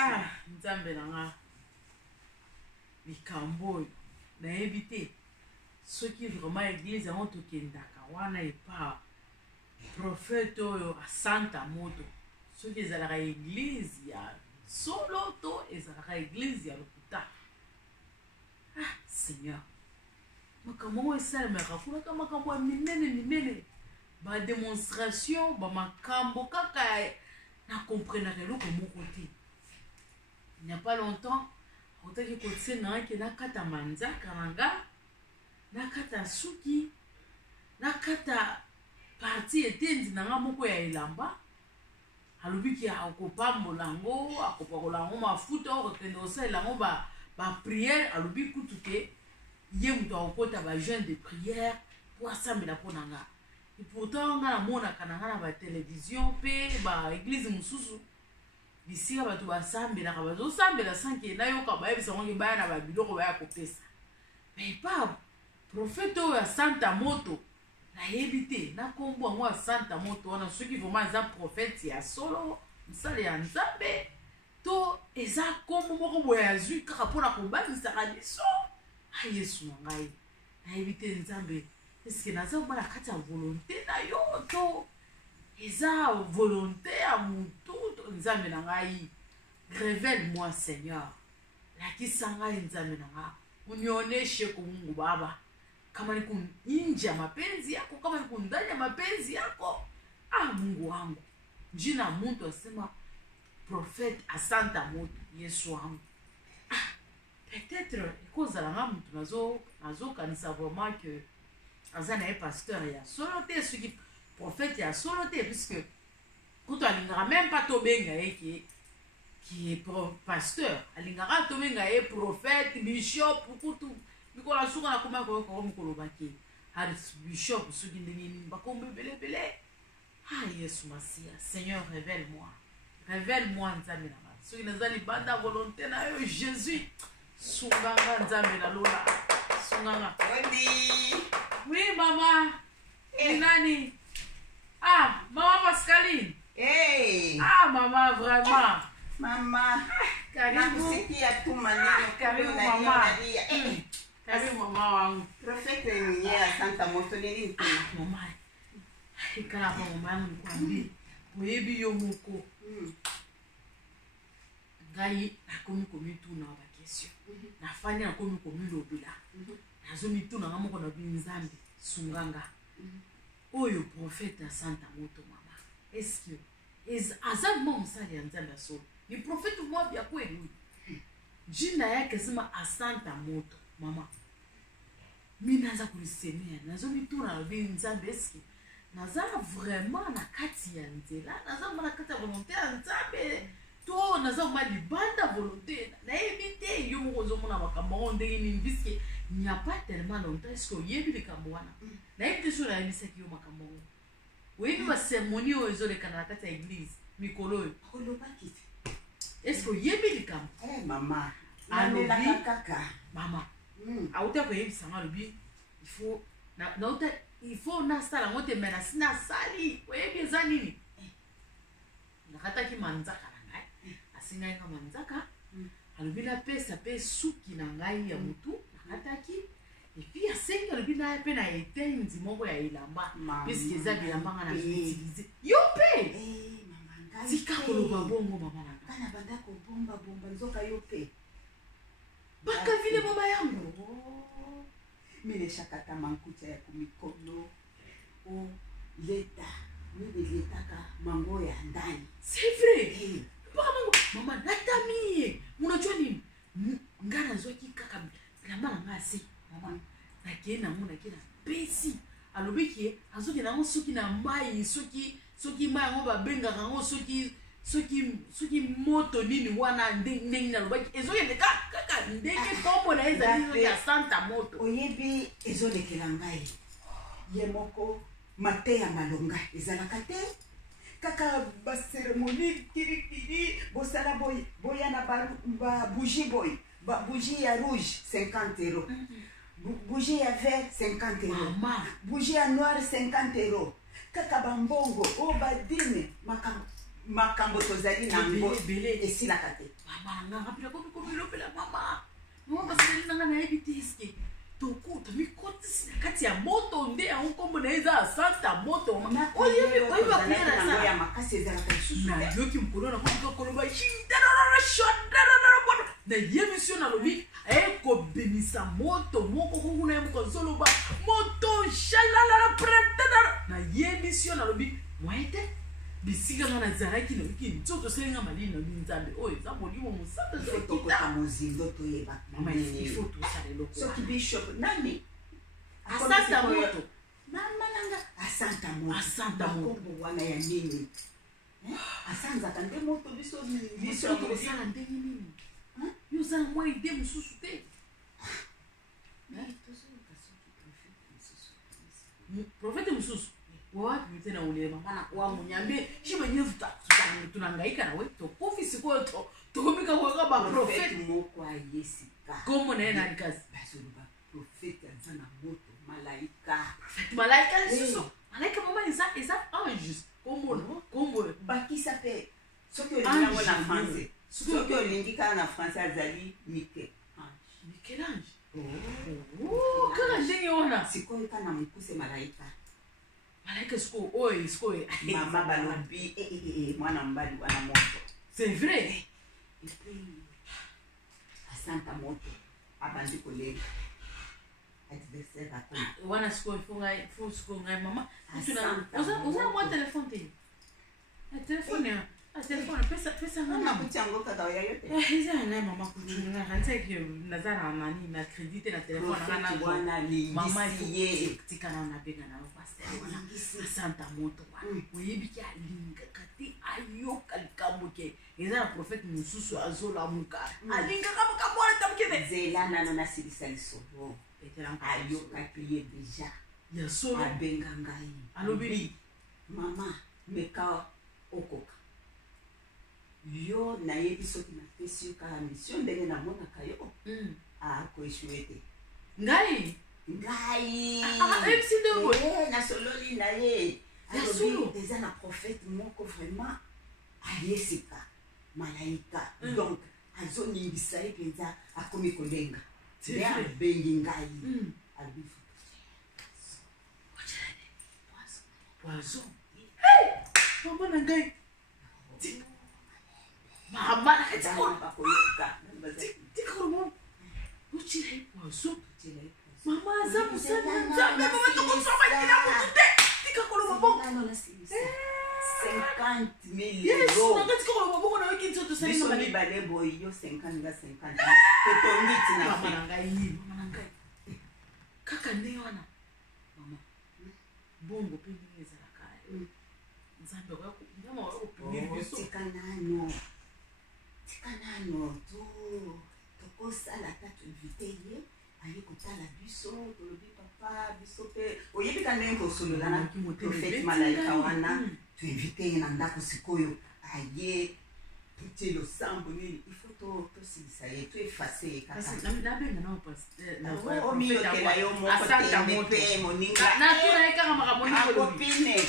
Ah, nzambe nanga. Mikambo na éviter. Ce qui vraiment église en tout kendaka wana et pas prophète à Santa Moto. Ce qui est à la église ya solo to et à la église ya lokuta. Ah, Seigneur. Makambo esa me rakuna kama makambo minene. Ba démonstration ba makambo kaka na comprendre que l'autre mon côté. Il n'y a pas longtemps, on t'a dit que c'est nan qui na kata manza karanga, na kata suki, na kata parti etendi na ngamoko ya ilamba. Alubi ki akopa molango, akopa kolango mafuta, okende osala lango ba prière, alubi kutuke ye muto akota ba jeûne de prière pour asambela ponanga. Et pourtant nga na mona kananga na ba télévision pe ba église mususu. Bisika bato basambela ka bazo sambela sanke na yoka ba yebisa ngonge ba na ba biloko ba ya kopesa. Mais pas prophète ya Santa Moto na yebite na kombo ngo Santa Moto wana ceux qui vraiment za prophète ya solo msale ya nzambe to eza kombo moko boya zui kaka pona kobanisa biso. Ah Yesu ngai na yebite nzambe est-ce que naza ba la kati ya volonté na yo to eza volonté à mutu nzambe na ngai. Révèle-moi Seigneur lakisa ngai nzambe na ngai unionyeshe kwa Mungu Baba kama ni kunja mapenzi yako, kama ni kundani mapenzi yako. Ah Mungu wangu, jina mtu asema prophète à Santa Moto Yesu wangu. Ah peut-être ikoza la mtu nazo kanisa vraiment que azana est pasteur ya solo te ce qui prophète ya solo te puisque quand alingara même pas tobenga qui est pasteur, alingara tobenga est prophète, bishop kutu bikola suka na koma ko mukolo baki archbishop suki ndeni bakombe belebele. Ah Yesu Masia, Seigneur révèle-moi nzambe na ba suki nazali banda volonté na yo Jésus sunganga nzambe na lola sunganga. Oui maman. Nani? Ah maman Pascaline. Hey. Ah maman vraiment. Mama. Karibu. Nakusikia tu maneno. Karibu mama. Karibu mama wangu. Profeta ya Santa Moto nini? Mama. Ikala kwa mama yangu nikwambie. Webi yo moko. Ngai nakomi tu na ba question. Nafanya nakomi lobila. Nazomi tu na ngamoko na binzambi sunganga. Oyo prophète à Santa Moto mama. Est-ce que azalma msali ya nzambe solo ni prophète mwa bya kweli. Jina yake sema a Santa Moto mama. Mimi naanza kulisemea nazomi tu na binzambe eski nazala vraiment na kati ya nzela nazala na kati ya volonté ya nzambe to nazala ma libanda volonté na éviter yo mo zomona makambo ndenge ni biske il n'y a pas tellement longtemps est-ce que yebi le kamwana na éviter sur la mise qui yo makambo oui ba sermoni o ezole kana kati ya église mikolo yo Kolobaki. est-ce que yebi le kambo Eh mama alobi kaka mama auta ko yebi sanga lobi il faut na sala ngote mena sina sali oyebi eza nini nakataki manzaka na ngai asingai nga manzaka alobi napesa pe suki na ngai ya mutu nakataki epi asengi alobi na pe na etendi moko ya elamba puisque eza bilamba nga na utilize yo pe tika koloba bongo mama na ngai kana banda kobomba nzoka yo pe baka vile mama yangu mine shakata mankucha ya kumikono o leta mimi letaka mango ya ndani. C'est vrai. Baka mango mama natamiye unajua nini ngana zoki kaka bilamba na ngasi mama nakena mona kena pesi alobiki azoki na soki na mai soki mai ngo babenga ngo soki moto nini wana ndenge na lobaki ezoki kaka ndenge tombo na ezali ya Santa Moto oyebi ezolekela ngai ye moko mate ya malonga ezalaka te kaka ba cérémonie kirikiri bosala boya na ba bougie boy ba bougie ya rouge 50 €, bougie ya vert 50 €, bougie ya noir 50 €, kaka bambongo o badine makambo tozali nango esilaka te. Mama nga rapela komi lopela mama. Mama basali nanga na yebi te eske. Tokuta mikotisi kati ya moto nde yango kombo na eza asanta moto. Oyebi bakuya na sa. Ya makasi ezalaka lisusu. Na yoki mkono na komika koloba na yemission na lobi ekobimisa moto moko kuna ye moko azoloba moto shalala prentana na yemission na lobi moyete bisika nga nazalaki na wiki nzoto selenga malini na nzambe oyo eza molimo mosata tokota mozindo toyeba mama ifo tosala eloko soki bishop nani asanta moto namananga asanta moto wana ya nini asanzaka nde moto biso tosala ndenge nini yo ozala mwa ide mosusu te profete mosusu wapi mte na ulema mama kwa munyambe shimenyevu tunangaika na wewe tokofi sikoyo tokomika kwa ba profete moko ayesika komo na yena kazi baso ba profete azana moto malaika susu malaika mama isa anges komo bakisa pe soki olinga na français soki olinga na français azali Michel-Ange kaka ndenge wana sikoyo kana mukuse malaika malaika sikoyo mama balobi mwana mbali wana moto c'est vrai et puis asanta moto abandi kolenga adversaire akona wana sikoyo sikoyo ngai mama oza mwa telefone te telefone telefone pesa ngana kuchango kaka yote eza na mama kuchunga kanisa ke nazana nani na credit na telefone ngana wana mama ye tikana na benga na pastor wana asanta moto wana oyebi ki alinga kati ayoka likambo ke eza na prophète mususu azola muka alinga kama kabona tamkene zelana na silisa lisobo ayoka piye deja ya solo abenga ngai alobi mama meka okoka yo nayebi soki napesi yo kaka mission ndenge namonaka yo akoeshue te ngai nasololi na ye alobi eza na prophète moko vraiment ayesika malaika donc azoningisa ye mpenza akomi kolenga nde abengi ngai alobi poison mama na ngai mama tikolo uchira ipoison mama aza musana nzambe mama tokosoma kina mutu te tikakolo maboko 50,000 euros nanga tikakolo maboko na wiki nzoto salinga biso mibale boyi yo 50 nga 50 totongiti na mama na ngai kaka nde wana mama bongo pe ndenge ezalaka nzambe wakopimiri biso tika nano tokosala ta toinvite ye aye kotala biso tolobi papa biso pe oyebika ndenge tosolola na profete malaika wana toinvite ye na ndako sikoyo aye totie losambo nini ifo tosilisa ye toefase ye kakamiokela yo moko tempe moningaakopine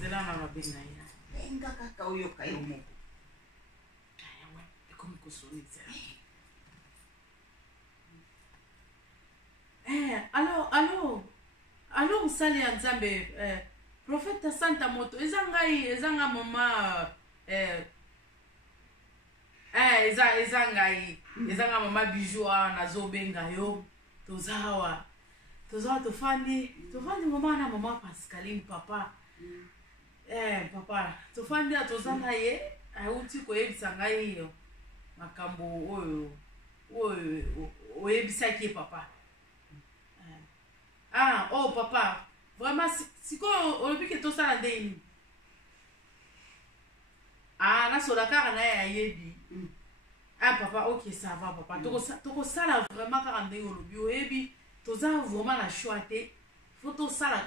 zela na mabenga ina benga kaka oyoka yo moko ekomi kosonisa alors osali ya nzambe prophète santa moto eza nga mama eza ngai eza nga mama bijou awa nazobenga yo tozawa tofandi mama na mama Pascaline papa papa tofandi toza na ye auti koyebisa ngai makambo oyo oyebisaki ye papa oh papa vraiment sikoyo olobi ke tosala nde nini nasola kaka na ye ayebi papa ok ça va papa tokosala vraiment kaka ndenge olobi oyebi toza vraiment na choix te fo tosala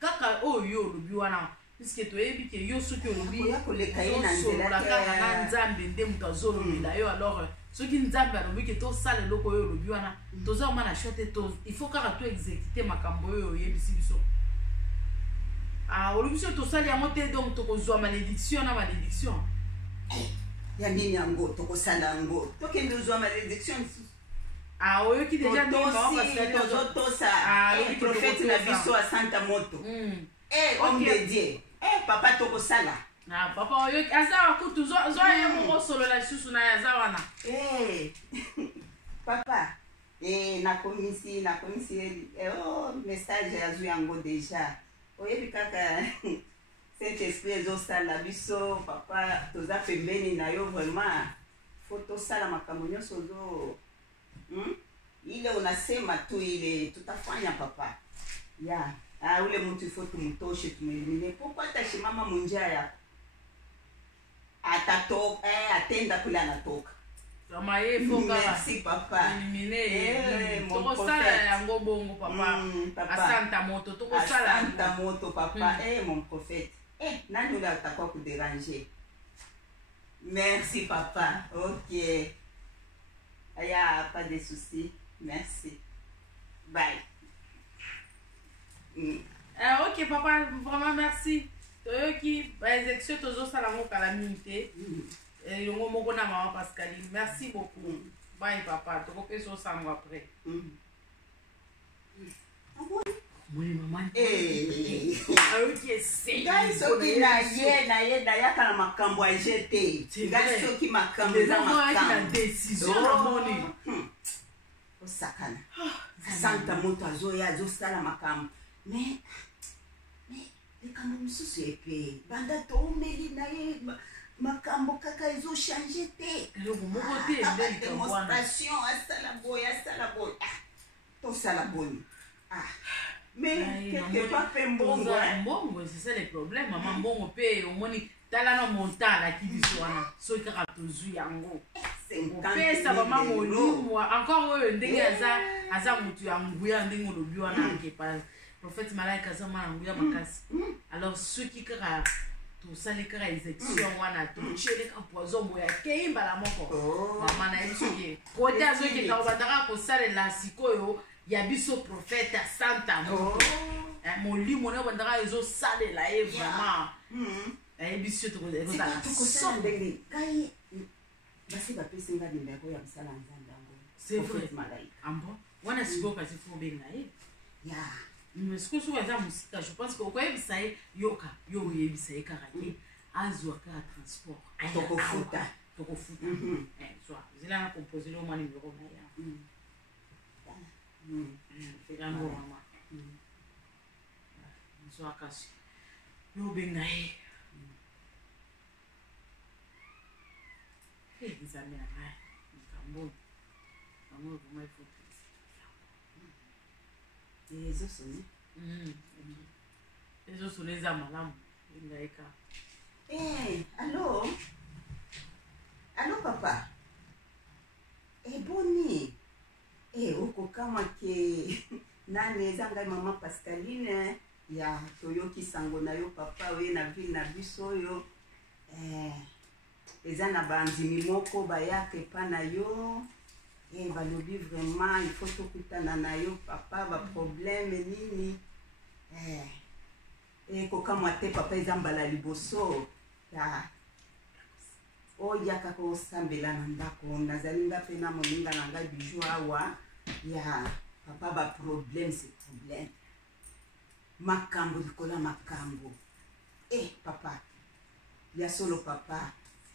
kaka oyo yo olobi wana puisque toyebi ke yo soki olobi osolola kaka na nzambe nde moto azolobela yo alors soki nzambe alobi ke tosala eloko oyo olobi wana toza vraiment na choix te il faut kaka to exécuter makambo oyo oyebisi biso Ah, olobi biso tosali yango te donc tokozwa malédiction na malédiction. Ya nini yango tokosala yango tokende ozwa malédiction lisusu. Ah, oyoki déjà tozotosa prophète na biso a Santa Moto. Homme de Dieu. Papa tokosala. Ah, papa oyoki aza kutu zo ye moko solo la lisusu na aza wana. Papa nakomisi message azwi yango déjà. Oyebi kaka Saint-Esprit ezosala biso papa toza pembeni na yo vraiment faut tosala makambo nyonso ozo ile unasema tu ile tutafanya papa ya ule mtu faut tumtoshe tumelimine pourquoi tashimama munjia yako atatoka atenda kule anatoka. Merci papa. Mon papa. Santa Moto, Santa Moto papa. Mon prophète. Nani ule atakuwa kudéranger. Merci papa. Ok. Aya, pas de soucis. Merci. Bye. Ok papa, vraiment merci. Toyoki, exécution toujours ça la mon calamité. Yongo moko na maman Pascaline. Merci beaucoup. Bye papa. Tu peux faire ça moi après. Oui maman. Ok c'est. Ngai soki na ye na ya kana makambo a jeté. Ngai soki makambo na makambo. Décision na moni. Osakana. Santa Moto azo sala makambo. Mais likambo misusu epe. Banda to umeli na ye makambo kaka ezo changer te. Démonstration asala boy. To sala boy. Mais quelque part fait mbongo. Mbongo, c'est ça le problème. Maman mbongo pe au moni tala na monta qui dit soana. So kaka tozu yango. 50 ça maman molu encore ndenge aza mutu yanguya ndenge lobi wana ke pas. Prophète malaika za mwana nguya makasi. Alors ceux qui kaka tosali kaka exécution wana tochele ka poison moya keimba la moko mama na yesu ke kote azoki ka obandaka kosalela sikoyo ya biso prophète Santa Moto molimo na obandaka ezosalela ye vraiment biso tokozala ndenge kai basi bapesi nga nimero ya msala nzambe yango c'est vrai malaika ambo wana sikoyo kasi fo benga ye ya mais ce que je vois je pense que quand il s'est yoka yo yebisa ekarate azwaka transport tokofuta soit zela na composer le mani numéro na ya yango mama soit kasi yo benga e examen na kambo kambo pour moi faut ezo soni ezo soni za malamu ngaika allo papa boni oko kama ke nani eza ngai mama Pascaline ya toyoki sango na yo papa we na ville na biso oyo eza na bandimi moko bayaka epa na yo balobi vraiment il faut tokutana na yo papa ba problème nini kokamwa te papa eza mbala liboso ya oya kaka osambela na ndako nazali nga mpe na moninga na ngai bijou awa ya papa ba problème c'est problème makambo likola makambo papa ya solo papa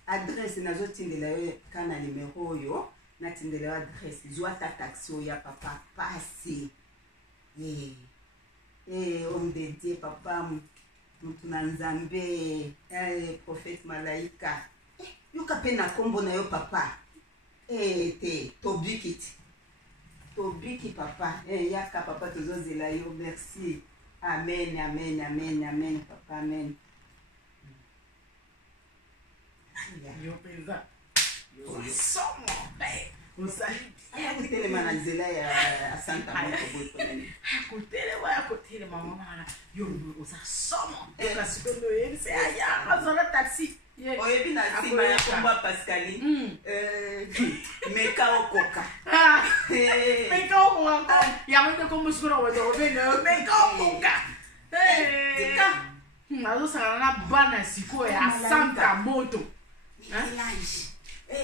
adresse nazotindela yo kana numero oyo natindela yo adresse zwa ta taxi oya papa pasi homme de Dieu papa mutu na nzambe prophète malaika yoka pe na kombo na yo papa te tobiki papa yaka papa tozozela yo merci amen amen amen amen papa amen yo pesa yo somo akutelema na nzela ya Santa Moto boykonani akutelema mama yo oza somo kasi kondo yebise aya azola taxi oyebi na nsima ya komba Pascaline meka okoka yango nde kombo sikola waza obenga meka okoka azosala na bana sikoyo asanta moto Elange.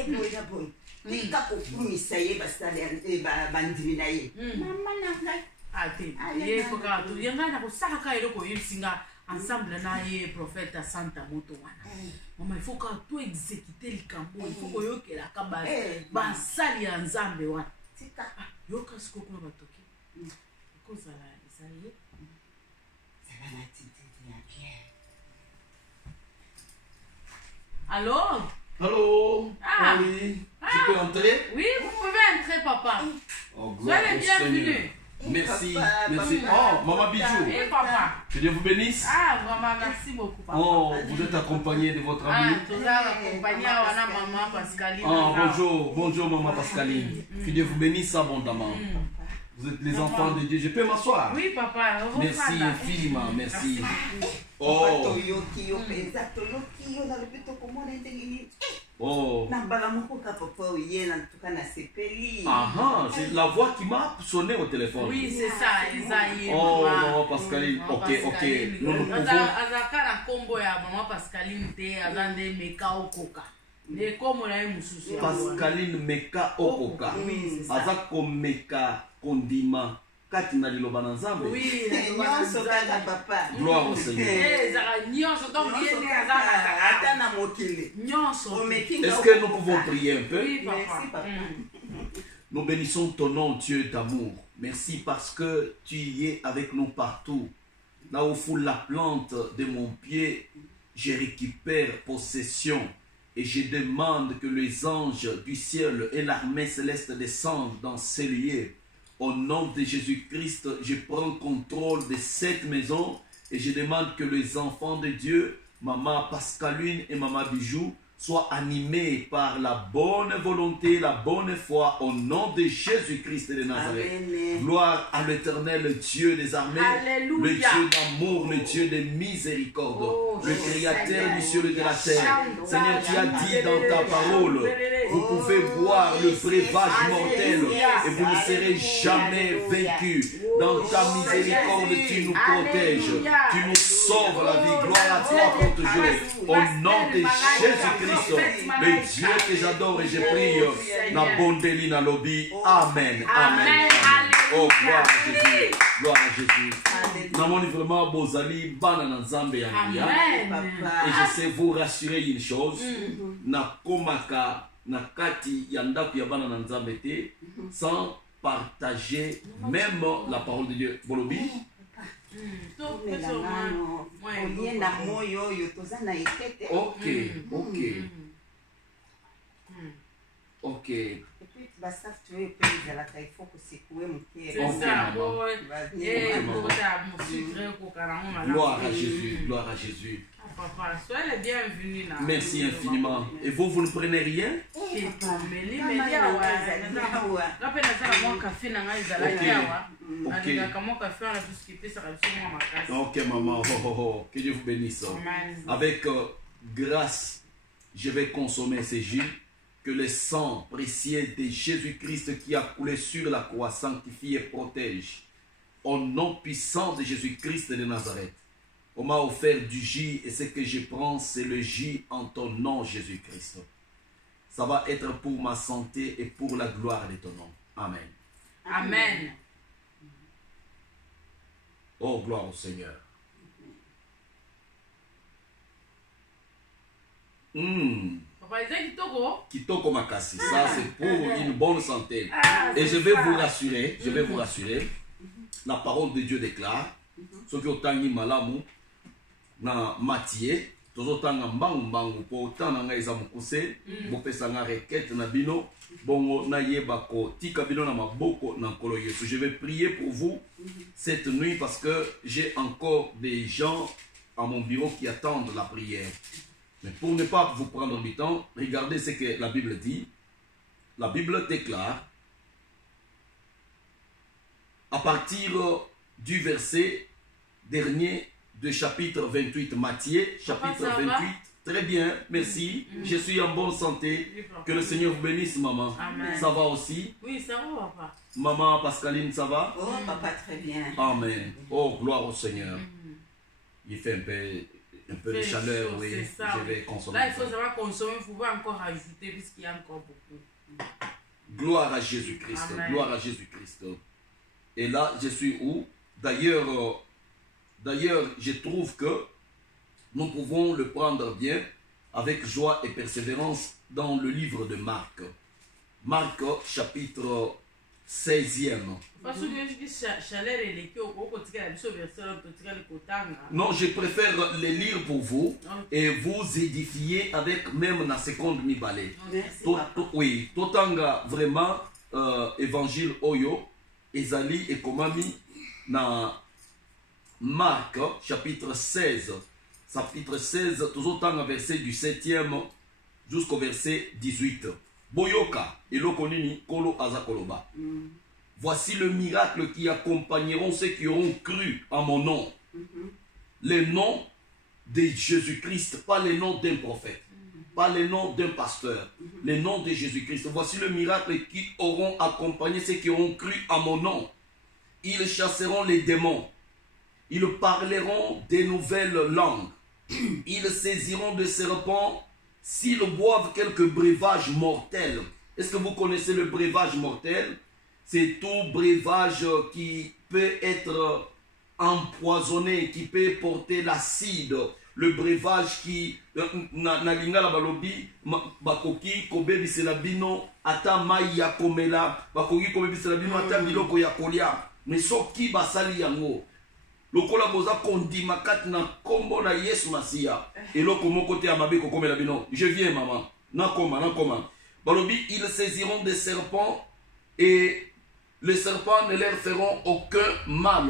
Boya boy. Tika kokumisa ye basali bandimi na ye. Mama na ngai. ate ye koka to yenga na kosala ka eloko yesinga ensemble na ye prophète Santa moto wana. Mama il faut que tout exécuter likambo, il faut koyokela ka basali ya nzambe wana. Tika. Yoka siko kuna batoki. Kozala ezali. Ça va la tinte de la pierre. Allô? Allô? Ah. Oui. Tu peux entrer? Oui, vous pouvez entrer, papa. Oh, gloire Soyez au bienvenue. Seigneur. Merci, Papa, merci. papa. Oh, Maman Bijou. Oui, papa. Que Dieu vous bénisse. Ah, vraiment, merci beaucoup, papa. Oh, vous êtes accompagné de votre Ah, ami. tu as accompagné à maman Pascaline. Oh, bonjour, bonjour Maman Pascaline. Que Dieu vous bénisse abondamment. Vous êtes les enfants de Dieu. Je peux m'asseoir? Oui, papa. Merci infiniment, merci. Oh. Oh, Toyoki yo penza toyoki yo na lopito komona ndenge nini. oh. Na mbala moko ka papa oye na tuka na sepeli. Ah, c'est la voix qui m'a sonné au téléphone. Oui, c'est ça, Esaïe. Oh, Maman Pascaline. Ok, ok. Nous nous pouvons. Azaka na kombo ya maman Pascaline te, azande meka okoka. Ne komo na ye mususu ya wana. Pascaline Meka Okoka. Oui, c'est ça. Azako Meka Kondima. Kati na liloba na Nzambe. Oui, Nyonso kaka papa. Gloire au Seigneur. ezaka nyonso donc ye nde azaka ata na mokili. nyonso. Est-ce que nous pouvons prier un peu? Oui, Merci, papa. papa. Nous bénissons ton nom, Dieu d'amour. Merci parce que tu y es avec nous partout. Là où fout la plante de mon pied, je récupère possession. Et je demande que les anges du ciel et l'armée céleste descendent dans ces lieux. Au nom de Jésus-Christ, je prends contrôle de cette maison et je demande que les enfants de Dieu, Maman Pascaline et Maman Bijou, soient animés par la bonne volonté, la bonne foi, au nom de Jésus-Christ de Nazareth. Amen. Gloire à l'éternel, le Dieu des armées, Alléluia. le Dieu d'amour, le Dieu de miséricorde, Oh, le créateur du ciel et de la terre. Seigneur, tu as dit dans ta parole, vous pouvez boire le breuvage mortel et vous ne serez jamais vaincus. Dans ta miséricorde, tu nous protèges, tu nous sauves la vie. Gloire à toi pour toujours. Au nom de Jésus-Christ, le Dieu que j'adore et je prie, na bondeli na lobby. Amen. Amen. Oh, gloire à Jésus. Gloire à Jésus. Namoni vraiment bozali bana na Nzambe ya nguya. Amen. Et je sais vous rassurer une chose. Na komaka na kati ya ndako ya bana na Nzambe te sans partager même la parole de Dieu. Bolobi. Oye na moyo oyo toza na ekete. Ok, ok. Ok. Epuis basafu tu oyo mpe ezalaka ifo kosekue moke. C'est Ok, ça, maman. bon, et Ok, maman. pour ta sucre, cocaron, madame. Gloire à Jésus, gloire à Jésus. Ah, papa, soyez les bienvenus là. Merci infiniment. Et vous ne prenez rien? Et tomeli, meli awa. Rappelle ça la moi café na ngai zala Ok. yawa. Ok. Na kama café on a tout ce qui peut ça raison moi makasi. Ok, maman. Oh, oh, oh. Que Dieu vous bénisse. Amen. Avec grâce, je vais consommer ces jus. Que le sang précieux de Jésus-Christ qui a coulé sur la croix sanctifie et protège. Au nom puissant de Jésus-Christ de Nazareth. On m'a offert du jus et ce que je prends, c'est le jus en ton nom, Jésus-Christ. Ça va être pour ma santé et pour la gloire de ton nom. Amen. Amen. Oh, gloire au Seigneur. Papa, ils ont Kitoko makasi. Ça, c'est pour une bonne santé. Ah, Et c'est je vais ça. vous rassurer, la parole de Dieu déclare, ce que otangi malamu na Matthieu, tozotanga mbangu po tana ngai za mukuse, bopesa nga requête na bino, bongo na yeba ko tika bino na maboko na nkolo Yesu. Je vais prier pour vous cette nuit parce que j'ai encore des gens à mon bureau qui attendent la prière. Mais pour ne pas vous prendre du temps, regardez ce que la Bible dit. La Bible déclare, à partir du verset dernier de chapitre 28, Matthieu, chapitre ça 28. va? Très bien, merci. Je suis en bonne santé. Oui, papa. Que le Seigneur vous bénisse, maman. Amen. Ça va aussi? Oui, ça va, papa. Maman Pascaline, ça va? Oh papa très bien. Amen. Oh, gloire au Seigneur. Il fait un peu Un peu de fait chaleur, chaud, oui. c'est ça, Je oui. vais consommer. Là, il faut savoir consommer, il ne faut pas encore ajouter puisqu'il y a encore beaucoup. Gloire à Jésus-Christ. Amen. Gloire à Jésus-Christ. Et là, je suis où? D'ailleurs, je trouve que nous pouvons le prendre bien avec joie et persévérance dans le livre de Marc. Marc, chapitre 16e. Parce que je dis chaleur et les au quotidien, la mission verset, le quotidien. Non, je préfère les lire pour vous et vous édifier avec même la seconde mi-balai. Merci, To- papa. to- Oui, totanga vraiment évangile oyo ezali ekomami na Marc chapitre 16. Chapitre 16, tozotanga verset du 7e jusqu'au verset 18. Boyoka eloko nini kolo azakoloba. Voici le miracle qui accompagneront ceux qui auront cru en mon nom. Le nom de Jésus-Christ, pas le nom d'un prophète, pas le nom d'un pasteur, le nom de Jésus-Christ. Voici le miracle qui auront accompagné ceux qui auront cru en mon nom. Ils chasseront les démons, ils parleront des nouvelles langues, ils saisiront des serpents s'ils boivent quelques breuvages mortels. Est-ce que vous connaissez le breuvage mortel? C'est tout breuvage qui peut être empoisonné, qui peut porter l'acide. Le breuvage qui na lingala balobi bakoki kobebisela bino ata mai ya komela, bakoki kobebisela bino ata biloko ya kolia. Mais soki basali yango lokola boza kondima kati na kombo na Yesu Masiya eloko moko te ya mabe kokomela bino. Je viens maman. Nakoma. Balobi, ils saisiront des serpents et les serpents ne leur feront aucun mal.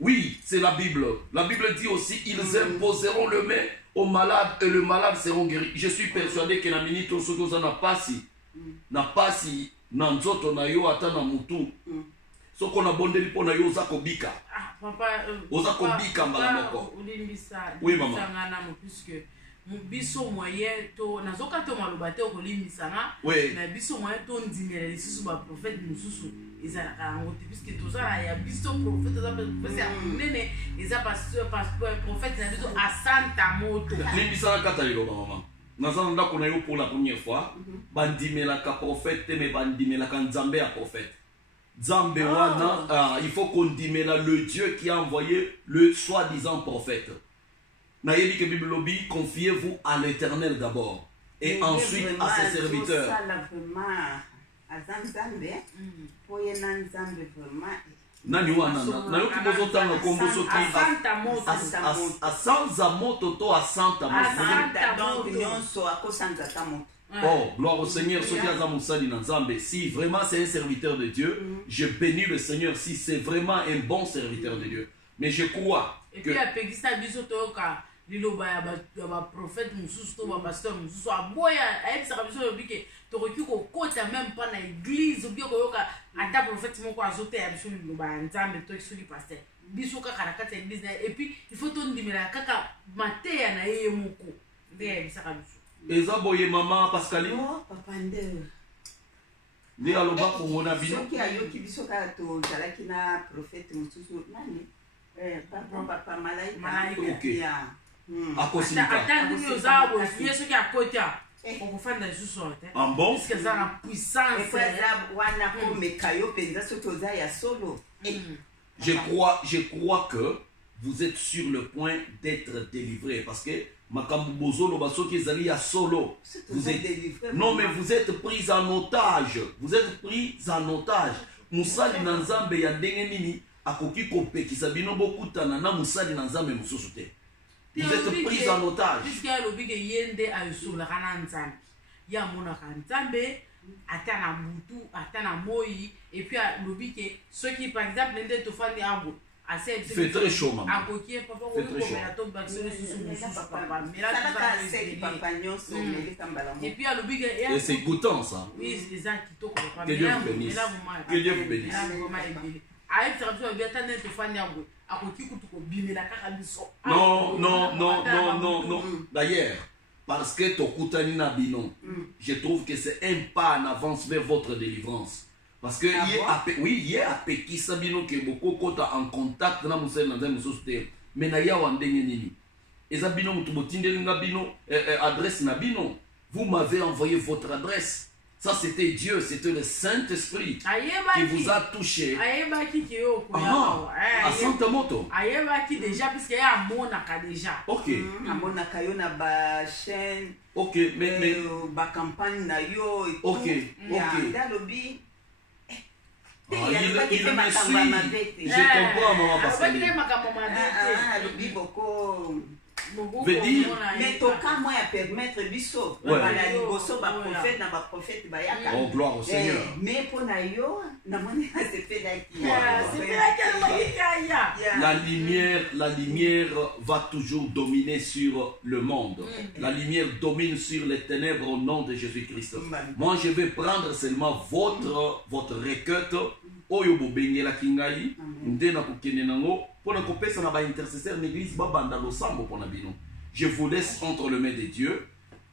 Oui, c'est la Bible. La Bible dit aussi, ils imposeront le main aux malades et les malades seront guéris. Je suis persuadé que na minute osoki na pasi na nzoto na yo ata na mutu. Soko na bondeli po na yo oza kobika. Ah, papa, Oza kobika mbala moko. Oui, maman. Puisque biso moyen to nazoka to maloba te okolimbisa nga Oui. na biso moyen to ndimela lisusu ba prophète mususu ezalaka yango te puisque tozala ya biso prophète oza prophète ya munene eza pasteur prophète na biso asanta moto Limbisa na kata liloba maman. Naza ndako na yo pour la première fois. Bandimelaka prophète te mais bandimelaka nzambe ya prophète. Nzambe wana, il faut qu'on dimela le Dieu qui a envoyé le soi-disant prophète. Nayebi que Bible lobby, confiez-vous à l'Éternel d'abord et ensuite à ses serviteurs. Nani wana na yoki bozotanga kombo soki asanta moto asanza moto to asanta moto. Oh, gloire au Seigneur, soki aza musali na Nzambe. Si vraiment c'est un serviteur de Dieu, je bénis le Seigneur si c'est vraiment un bon serviteur de Dieu. Mais je crois et que puis apekisa biso toyoka liloba ya ba prophète mususu to ba pasteur mususu aboya ayebisaka biso lobi ke tokoki kokota même pas na église obi koyoka ata prophète moko azoteya biso liloba ya Nzambe to soki pasteur biso kaka na kati ya église na et puis il faut tondimela kaka mateya na ye moko nde ayebisaka biso eza boye mama Pascaline papa nde nde aloba komona bino soki ayoki biso kaka tozalaki na prophète mosusu nani papa malaika Ok. ya akosilika ata ndenge oza boye soki akota okofanda lisusu te en bon puisque eza na puissance epoeza wana komeka yo mpenza soki oza ya solo je crois que vous êtes sur le point d'être délivré parce que makambo bozolo basoki ezali ya solo vous êtes non mais vous êtes pris en otage musali na Nzambe ya ndenge nini akoki kopekisa bino bokutana na musali na Nzambe mususu te. Vous êtes pris en otage. Puisque alobi ke yende ayosolaka na Nzambe ya amonaka Nzambe ata na butu ata na moi et puis alobi ke soki par exemple nde tofandi abo assez Il fait très chaud maman. akoki papa ko komela to bakso susu papa mela papa nyonso omeleka mbala et moko puis alobi ke Et c'est goûtant ça. oui c'est ça kitoko papa Que Dieu vous bénisse. Que Dieu vous bénisse. ayebisaka biso babi ata nde tofandi yango akoki kutu kobimela kaka biso Non. D'ailleurs, parce que tokutani na bino, je trouve que c'est un pas en avance vers votre délivrance. Parce que hier apekisa bino ke boko kota en contact na musel na nzambe mususu te. Mais na ya wandenge nini. eza bino mutu botindelinga bino adresse na bino. Vous m'avez envoyé votre adresse. Ça, c'était Dieu, c'était le Saint-Esprit qui vous a touché. À Santa Moto. Ok. Ok, mais... Ok, ok. Il me suit. Je comprends, maman Pascaline. Veut dire mais toka moi à permettre biso bala liboso ba prophète na ba prophète ba yaka. Oh gloire au Seigneur. Mais pour na yo na moni c'est fait la lumière va toujours dominer sur le monde. La lumière domine sur les ténèbres au nom de Jésus-Christ. Moi je vais prendre seulement votre requête. Oyo bobengela kingai nde na kokene nango pona kopesa na ba intercesseur l'église babanda losambo pona bino. Je vous laisse entre les mains de Dieu.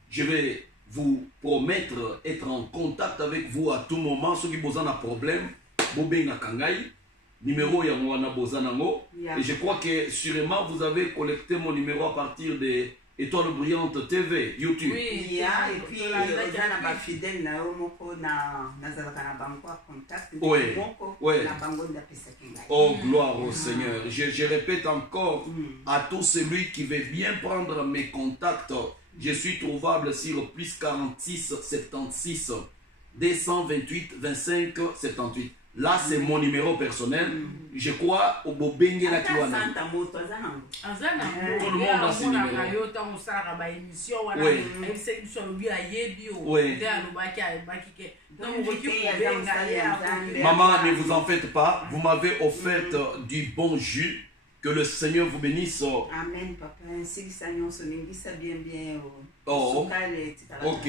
Je vais vous promettre être en contact avec vous à tout moment. Ceux qui ont un problème, bobenga kangai numéro ya mwana bozanango. Et je crois que sûrement vous avez collecté mon numéro à partir de Étoile Brillante TV, YouTube. Oui, et puis on a fidèle na moko na nazalaka na bango contact. Oui. Oh gloire au Seigneur. Je répète encore à tout celui qui veut bien prendre mes contacts. Je suis trouvable sur plus 46 76 228 25 78. Là, c'est mon numéro personnel. Je crois au Bobengela Kiwana. Tout le monde a ce numéro. Oui. Maman, ne vous en faites pas. Vous m'avez offert du bon jus. Que le Seigneur vous bénisse. Amen, papa. Oh, ok.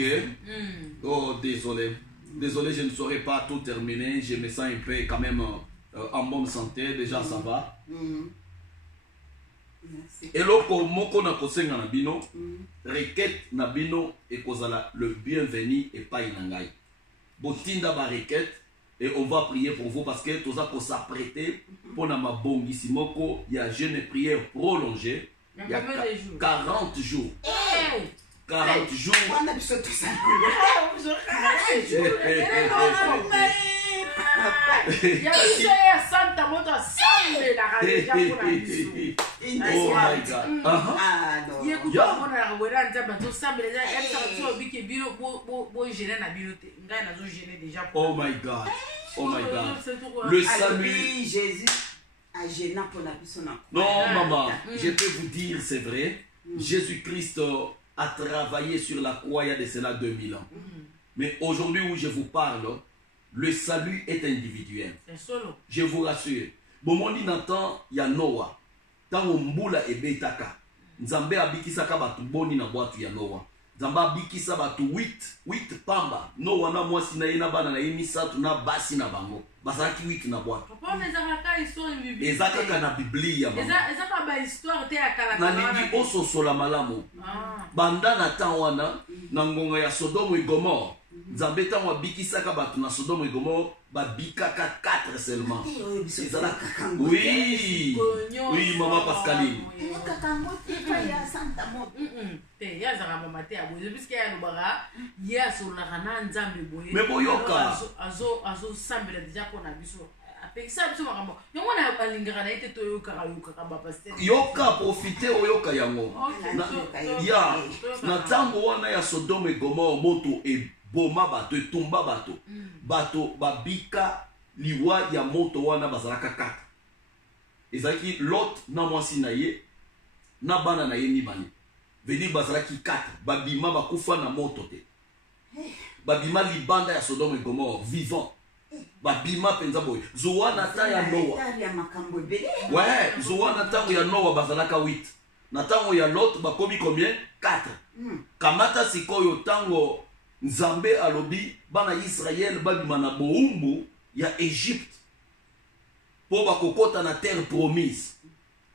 Oh, désolé. Désolé, je ne saurais pas tout terminer. Je me sens un peu quand même en bonne santé. Déjà, ça va. Et loko moko na kosenga na bino, requête na bino et kozala le bienvenu et pas inangai. Botinda ba requête et on va prier pour vous parce que toza ko s'apprêter pour na mabongisi moko ya jeûne et prière prolongée. Il y a 40 jours. 40 jours. Oh my God. Oh my God. Le salut. Jésus a gêné pour la personne. Non, maman, je peux vous dire, c'est vrai. Jésus-Christ a travaillé sur la croix il y a de cela 2000 ans. Mais aujourd'hui où je vous parle, le salut est individuel. Je vous rassure. Bon, mon dit Nathan, il y a Noah. Tant on mbula et betaka. Nzambe abikisaka batu boni na boatu ya Noah. Nzambe abikisa batu 8 pamba. Noah na mwasi na yena bana na yemisatu na basi na bango. Basaki 8 na boatu. Ezaka kana Biblia mama. Ezaka ba histoire te akala. Na lingi oso sola malamu. Banda na tawana na ngonga ya Sodome et Gomorre. Nzambe tango abikisaka batu na Sodome et Gomorre babikaka 4 seulement. Oui. Oui, maman Pascaline. Mais boyoka. Yoka profiter oyoka yango. Ya na tango wana ya Sodome et Gomorre moto e boma bato etumba bato. Bato babika liwa ya moto wana bazalaka 4. Ezaki Lot na mwasi na ye na bana na ye mibale. Vedi bazalaki 4. Babima bakufa na moto te. Babima libanda ya Sodome et Gomorre vivant. Babima penza boy. Zoana ta ya Noah. Ouais, Zoana tango ya Noah bazalaka 8. Na tango ya Lot bakomi combien? 4. Kamata sikoyo tango Nzambe alobi bana Israël babima na boumbu ya Égypte. Po bakokota na terre promise.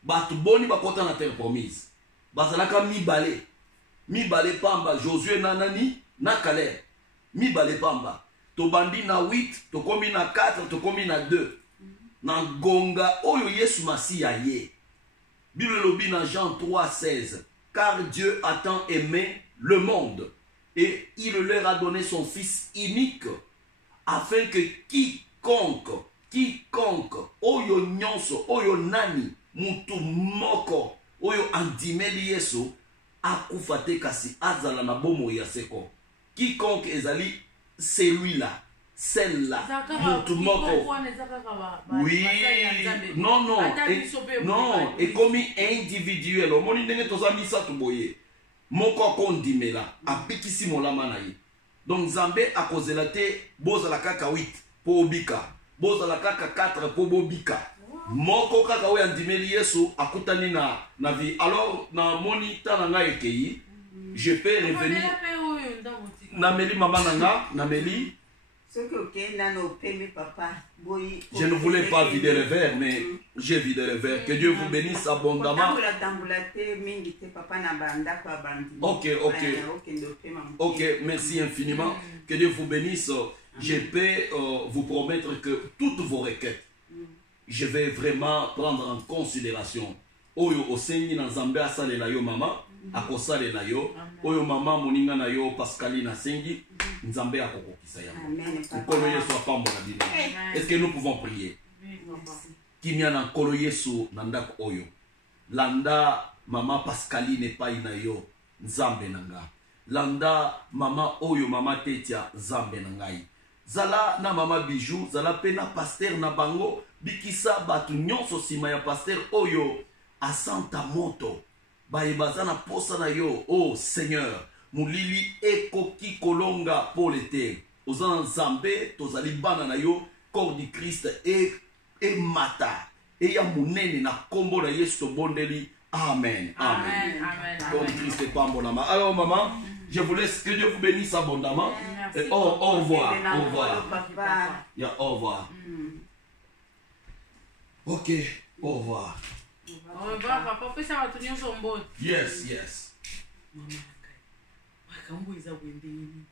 Batu boni bakota na terre promise. Bazalaka mibale. Mibale pamba Josué na nani na Caleb. Mibale pamba. Tobandi na 8, tokomi na 4, tokomi na 2. Na gonga oyo Yesu Masiya ye. Bible lobi na Jean 3:16. car Dieu a tant aimé le monde et il leur a donné son Fils unique afin que quiconque, oyo nyonso, oyo nani, mutu moko, oyo andimeli Yesu, akufa te kasi azala na bomo ya seko. Quiconque ezali celui-là, celle-là, mutu moko. Oui, non, et comme individuel, au moni ndenge toza misatu boye, moko akondimela, apikisi molama na ye. Donc Nzambe akozela te bozala kaka 8 po obika, bozala kaka 4 po bobika. Moko kaka oyo andimeli Yesu akutani na vie. Alors na moni tana nga ekei, je peux revenir nameli mama nanga, nameli. Je ne voulais pas vider le verre, mais j'ai vidé le verre. Que Dieu vous bénisse abondamment. Ok, merci infiniment. Que Dieu vous bénisse. Je peux vous promettre que toutes vos requêtes, je vais vraiment prendre en considération. Oyo osengi na Nzambe asalela yo mama, akosalela yo. Oyo mama moninga na yo Pascaline asengi, Nzambe akokokisa yango. Nkolo Yesu apambo na bino. Est-ce que nous pouvons prier? Kimia na nkolo Yesu na ndako oyo. Landa mama Pascaline epai na yo, Nzambe nanga. Landa mama oyo mama Tetia, Nzambe na ngai. Zala na mama Bijou, zala pe na pasteur na bango, bikisa batu nyonso sima ya pasteur oyo asanta moto. Bayebaza na posa na yo, oh Seigneur, mulili ekoki kolonga po l'été. Ozana Nzambe, tozali bana na yo, corps du Christ e mata. E ya munene na kombo na Yesu bondeli. Amen. Amen. Corps du Christ est pas mon ama. Alors maman, je vous laisse, que Dieu vous bénisse abondamment. Et au revoir. Au revoir. Yeah, au revoir. Ok, au revoir. Au revoir, papa. Puis ça va tenir son bon. Yes, yes. Maman, makambo iza wendeni.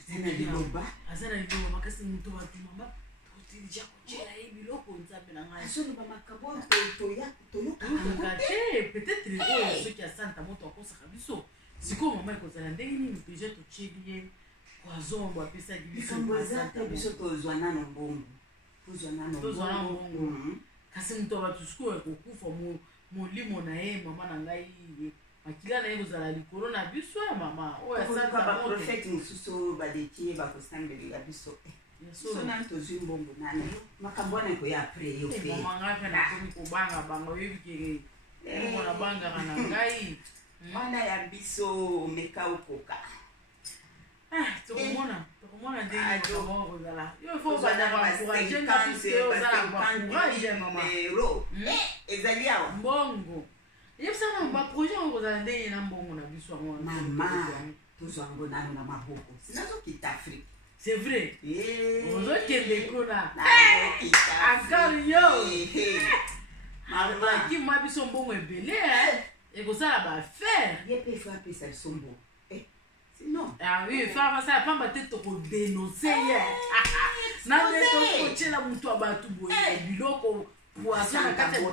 Azana liloba. Azana liloba makasi muto watu mama. Totilija kujela hii biloko Nzambe na ngai. Azoni ba makambo toyoka. Peut-être ceux qui a santa moto akosa kabiso. Siko mama ikozala ndenge nini peje tocheliye kwazombo apesa gibiso. Kamboza biso tozwana no mbongo. Tozwana mbongo. Kasi muto watu siko ekokufa molimo na ye mama na ngai. Makila na yego zala likolo na biso ya mama. Oya santa ba prophète mususu badetiye bakosambela biso. So na tozwi mbongo nani. Makambo na ko ya après yo pe. Mama ngafe na komi ko banga bango yebike. Mona banga kana ngai. Mana ya biso meka okoka. Tokomona ndenge ko zala. Yo faut bana ba encourager na biso zala ba courage mama. Ezali awa mbongo. Yebisana ba projet on kozala ndenge na mbongo na biso ngo. Mama tozwango nano na maboko. Sinazo kita Afrique. C'est vrai. Ozo kende kona. Encore yo. Mama ki mwa biso mbongo ebele et ko sala ba faire. Yepe fa pesa sombo. Sinon. Ah oui, fa ça pas ba tête ko dénoncer hier. Na ndeto ko chela mutu abatu boye biloko poisson na kati ba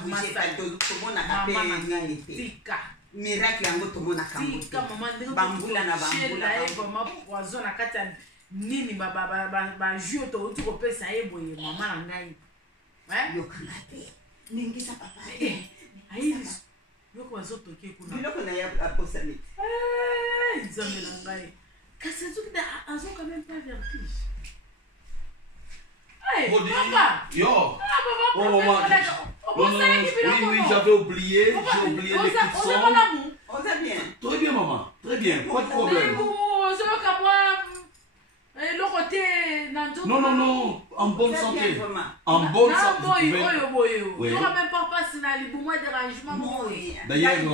bouger pas to mona kapé tika. Miracle yango to mona kambo. Tika mama ndenge bambula na bambula mama poisson na kati nini ba jus to uti ko pesa eboye mama na ngai. Yo kanate. Ningisa papa. Ayi yoko wazotoke kuna. Biloko na ya aposali. Nzambe na ngai. Kasi nzoki azo quand même pas vertige. Hey, papa. Yo. Papa. Oh maman. Oui, j'avais oublié. J'ai oublié les petites sommes. On va bien. Très bien maman. Très bien. Pas de problème. Non. En bonne santé. En bonne santé. D'ailleurs,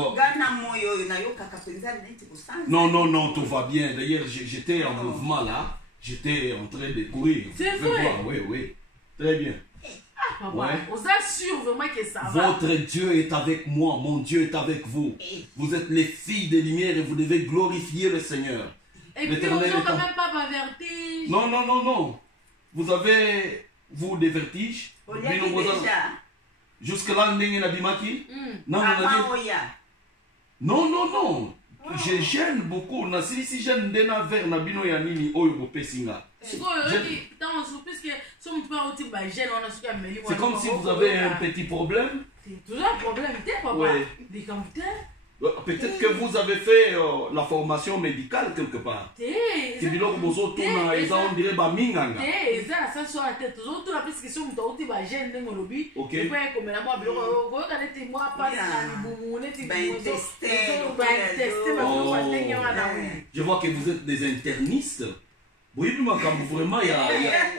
non, tout va bien. D'ailleurs, j'étais en mouvement là. J'étais en train de courir. C'est vrai. Oui. Très bien. Ouais. Vous assure vraiment que ça va. Votre Dieu est avec moi. Mon Dieu est avec vous. Vous êtes les filles des lumières et vous devez glorifier le Seigneur. Et puis, on n'a quand même pas ma vertige. Non. Vous avez, vous, des vertiges? Déjà. Jusque-là, on a bimaki? Non, Non, non, non. Je gêne beaucoup. Si j'aime des verre na bino ya nini oyo bopesinga. C'est comme si vous avez un petit problème. C'est toujours un problème, papa. Ouais. Peut-être que vous avez fait la formation médicale quelque part. C'est biloko bozo tuna eza on dirait ba minganga. Eza ça sur la tête. Toujours la plus question muto ba gêne ndenge lobi. OK. Pourquoi comme la moi biloko ko ka neti moi passe na libumu neti Je vois que vous êtes des internistes. Oui, vraiment, il y a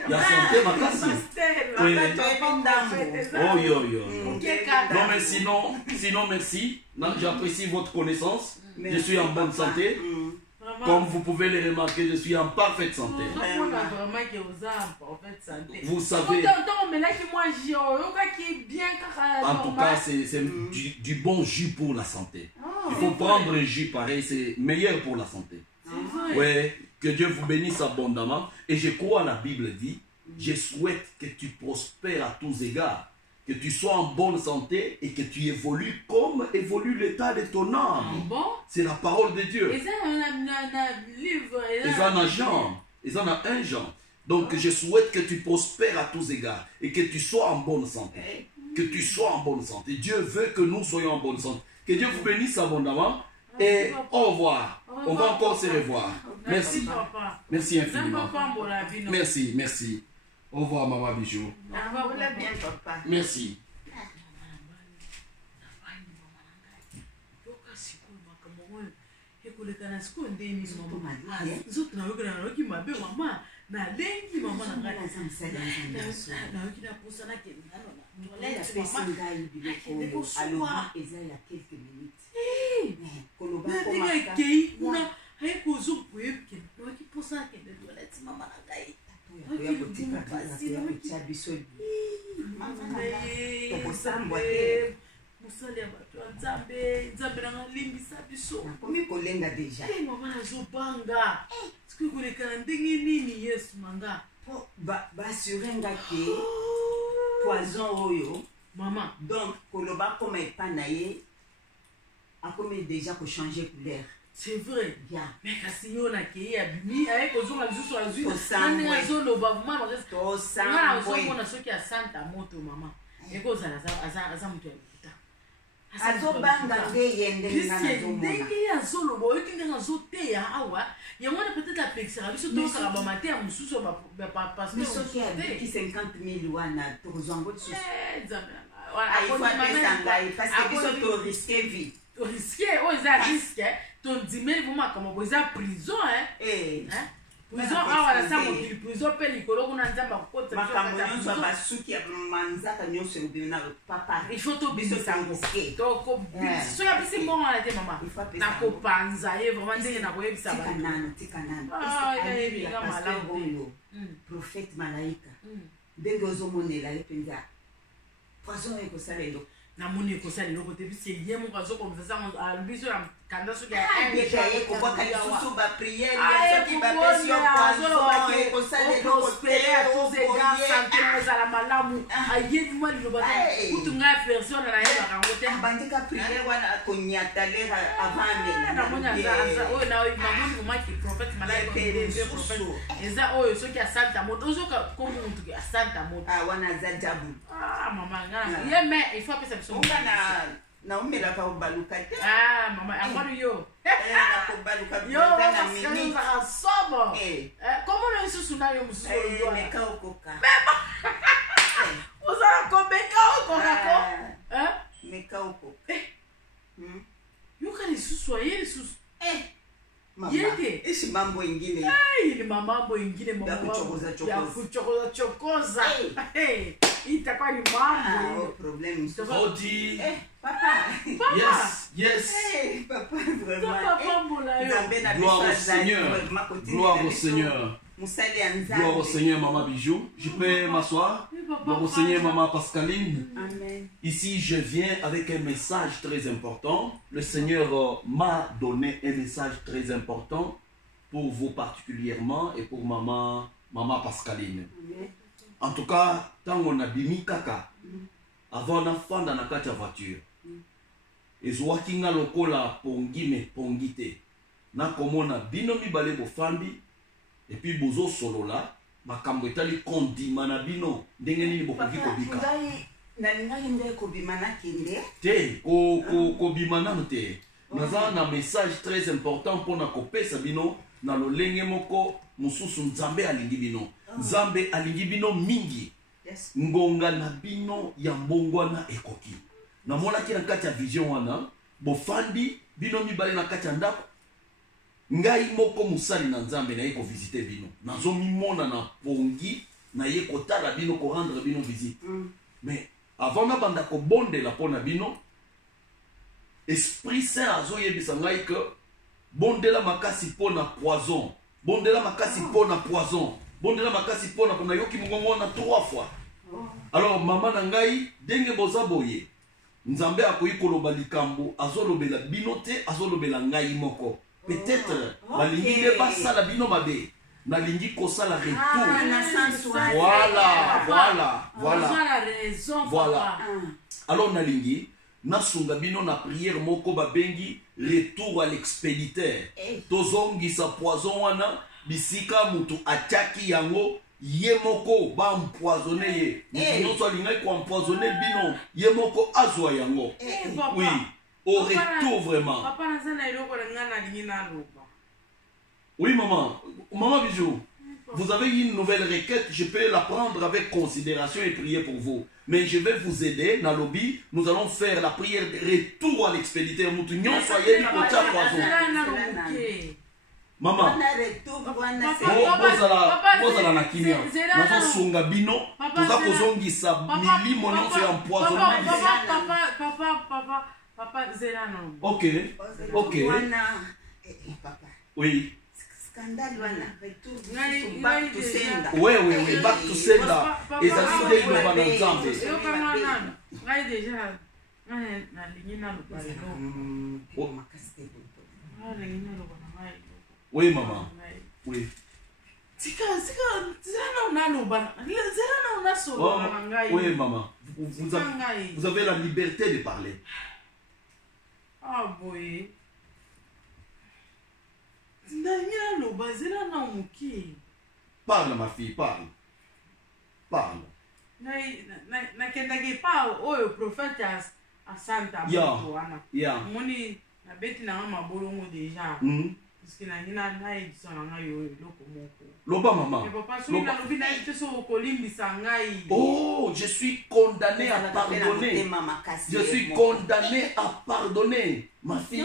santé makasi. Oh, yo, yo. Non, mais sinon, merci. J'apprécie votre connaissance. Je suis en bonne santé. Comme vous pouvez le remarquer, je suis en parfaite santé. Vous savez. En tout cas, c'est du bon jus pour la santé. Il faut prendre un jus pareil, c'est meilleur pour la santé. Ouais. Que Dieu vous bénisse abondamment. Et je crois, la Bible dit, je souhaite que tu prospères à tous égards, que tu sois en bonne santé et que tu évolues comme évolue l'état de ton âme. Bon? C'est la parole de Dieu. Et ça, on a un livre. Et ça, on a Jean. Et ça, on a un Jean. Donc, je souhaite que tu prospères à tous égards et que tu sois en bonne santé. Que tu sois en bonne santé. Dieu veut que nous soyons en bonne santé. Que Dieu vous bénisse abondamment. Et au revoir. On va encore se revoir. Merci. Papa. Merci infiniment. Merci, merci. Au revoir, maman Bijou. Merci. mosali ya bato ya nzambe nzambe nanga limbisa biso nakomi kolenga deja mama nazobanga soki koleka na ndenge nini yesu manga po basure nga ke poison oyo mama donc koloba koma epa na ye akomi deja kochange couleur. C'est vrai. Bien. Mais kasi yo na kei abimi avec ozonga lisusu azwi nani azoloba vraiment nga ozomona soki ya santa moto mama ekozala aza moto ya lokuta azobanga nde ye ndenge azoloba oyoki ndenge azoteya awa yango wana peut-être apekisaka biso tokaka bamate ya mosusu soki abiki 50 000 wana tokozwa ngo lisusu apesa ngai parce que biso toriske vie risqué oyo eza risque tondimeli bo makambo eza prison prison awa nasa mokili prison mpe likolo kuna nzambe akokotisa makambo nyonso ya basuki ya manzaka nyonso ebina papa il faut tobimisa ngo soki apesi mbongo wana te mama nakopanza ye vraiment ndenge nakoyebisa tika nano ayebika malamu oyo prophète malaika ndenge ozomonela ye mpenza poison oyo ekosala eloko namoni ekosala eloko te biso ye moko azokomisa sango biso na kanda soki ye kobwaka lisusu bapriere soki bapesi yo poison ekosala eloko te ezala malamu ayebi mwa liloba te kutu ngai version na nayebaka yango te bandika priere wana konyata lera avant oyo namoni momaki prophète malaika eza oyo soki asanta moto ozoka kombo motuki asanta moto wana aza jabu mama ye me il faut apesa biso na umelaka obaluka te mama yango yo nakobaluka yoaka sobo komona lisusu nayo mosusu meka okoka ozala komeka okokako meka okoka yoka lisusu aye lisusu yeke ishi mambo ingine ni mambo ingine ya kuchokoza itakuwa ni mambo problem Odi papa yes papa vraiment gloire au Seigneur gloire au Seigneur gloire au Seigneur maman Bijou. Je peux m'asseoir? Gloire au Seigneur maman Pascaline. Amen. Ici je viens avec un message très important. Le Seigneur m'a donné un message très important pour vous particulièrement et pour maman Pascaline. Amen. En tout cas, tant on a bimi kaka, avant d'enfant dans la voiture, ezwaki nga lokola pongi me pongi te nakomona bino mibale bofandi epuis bozosolola makambo etali kondima na bino ndenge nini bokoki kobika nalingaki nde kobima nakende te kobima nano te naza na message très important mpona kopesa bino na lolenge moko mosusu nzambe alingi bino nzambe alingi bino mingi ngonga na bino ya mbongwana ekoki namonaki na kati ya vision wana bofandi bino mibale na kati ya ndako ngai moko musali na nzambe naye kovisite bino nazomimona na pongi naye kotala bino korendre bino visite mais avant nabanda kobondela mpona bino Esprit Saint azoyebisa ngai que bondela makasi mpona poison bondela makasi mpona poison bondela makasi mpona kuna yoki mongongo na 3 fois alors mama na ngai denge boza boye nzambe akoyi koloba likambo azolobela bino te azolobela ngai moko peut-être balingi nde basala bino mabe nalingi kosala retour voilà alors nalingi nasunga bino na prière moko babengi retour à l'expéditeur tozongisa poison wana bisika mutu atiaki yango ye moko bampoisonne ye mutu nyonso alingaki koempoisonne bino ye moko azwa yango oui au retour vraiment oui maman Bijou vous avez une nouvelle requête, je peux la prendre avec considération et prier pour vous. Mais je vais vous aider dans le lobby. Nous allons faire la prière de retour à l'expéditeur. Soyez maman, vous allez la kinia. Nous sunga bino. Nous allons sa milimo nyonso ya empoisonnement. Papa, Zerano. Ok. Oui. Back to sender. Oui, back to sender. Et ça dit que nous allons ensemble. Oui, maman. Oui. Oui, maman. Vous avez la liberté de parler. Ah, boy. Parle, ma fille, parle. Parle. Nakendaki pa oyo prophète a Santa Moto wana. Moni na beti na mabolongo déjà. Parce que na ngina na edison na yo loko moko. Loba maman. Oh, je suis condamné à pardonner. Je suis condamné à pardonner, ma fille.